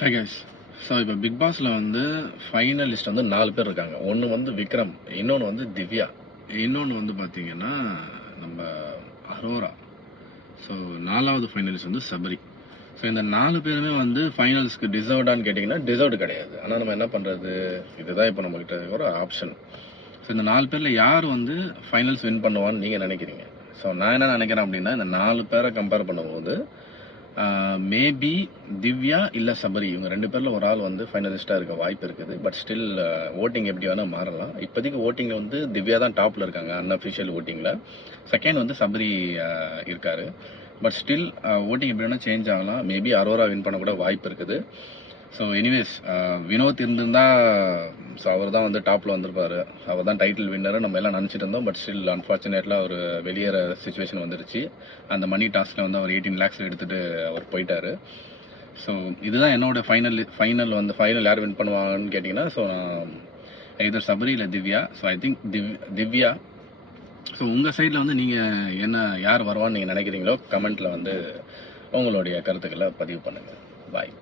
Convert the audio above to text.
Hi guys. So இப்போ big பாஸில் வந்து ஃபைனலிஸ்ட் வந்து 4 பேர் இருக்காங்க. ஒன்று வந்து விக்ரம், இன்னொன்று வந்து திவ்யா, இன்னொன்று வந்து பார்த்தீங்கன்னா நம்ம அரோரா. ஸோ 4வது ஃபைனலிஸ்ட் வந்து சபரி. ஸோ இந்த 4 பேருமே வந்து ஃபைனல்ஸ்க்கு டிசர்வ்டான்னு கேட்டிங்கன்னா டிசர்வ்டு கிடையாது. ஆனால் நம்ம என்ன பண்ணுறது, இதுதான் இப்போ நம்மக்கிட்ட ஒரு ஆப்ஷன். ஸோ இந்த 4 பேரில் யார் வந்து ஃபைனல்ஸ் வின் பண்ணுவான்னு நீங்கள் நினைக்கிறீங்க? ஸோ நான் என்ன நினைக்கிறேன் அப்படின்னா, இந்த 4 பேரை கம்பேர் பண்ணும்போது மேபி திவ்யா இல்லை சபரி, இவங்க 2 பேரில் ஒரு ஆள் வந்து ஃபைனலிஸ்ட்டாக இருக்க வாய்ப்பு இருக்குது. பட் ஸ்டில் ஓட்டிங் எப்படி வேணால் மாறலாம். இப்போதைக்கு ஓட்டிங்கில் வந்து திவ்யா தான் டாப்பில் இருக்காங்க அன்அஃபிஷியல் ஓட்டிங்கில். செகண்ட் வந்து சபரி இருக்கார். பட் ஸ்டில் ஓட்டிங் எப்படி வேணால் சேஞ்ச் ஆகலாம். மேபி அரோரா வின் பண்ண கூட வாய்ப்பு இருக்குது. ஸோ எனிவேஸ் வினோத் இருந்திருந்தா ஸோ அவர் தான் வந்து டாப்பில் வந்திருப்பார். அவர் தான் டைட்டில் வின்னர் நம்ம எல்லாம் நினச்சிட்டு இருந்தோம். பட் ஸ்டில் அன்ஃபார்ச்சுனேட்லாம் அவர் வெளியேற சுச்சுவேஷன் வந்துருச்சு. அந்த மணி டாஸ்கில் வந்து அவர் 18 lakhs எடுத்துகிட்டு அவர் போயிட்டார். ஸோ இதுதான் என்னோட ஃபைனல் வந்து ஃபைனல் யார் வின் பண்ணுவாங்கன்னு கேட்டிங்கன்னா, ஸோ எதர் சபரி இல்லை Divya. So I think Divya. So உங்கள் சைடில் வந்து நீங்கள் என்ன யார் வருவான்னு நீங்கள் நினைக்கிறீங்களோ கமெண்ட்டில் வந்து உங்களுடைய கருத்துக்களை பதிவு பண்ணுங்கள். பாய்.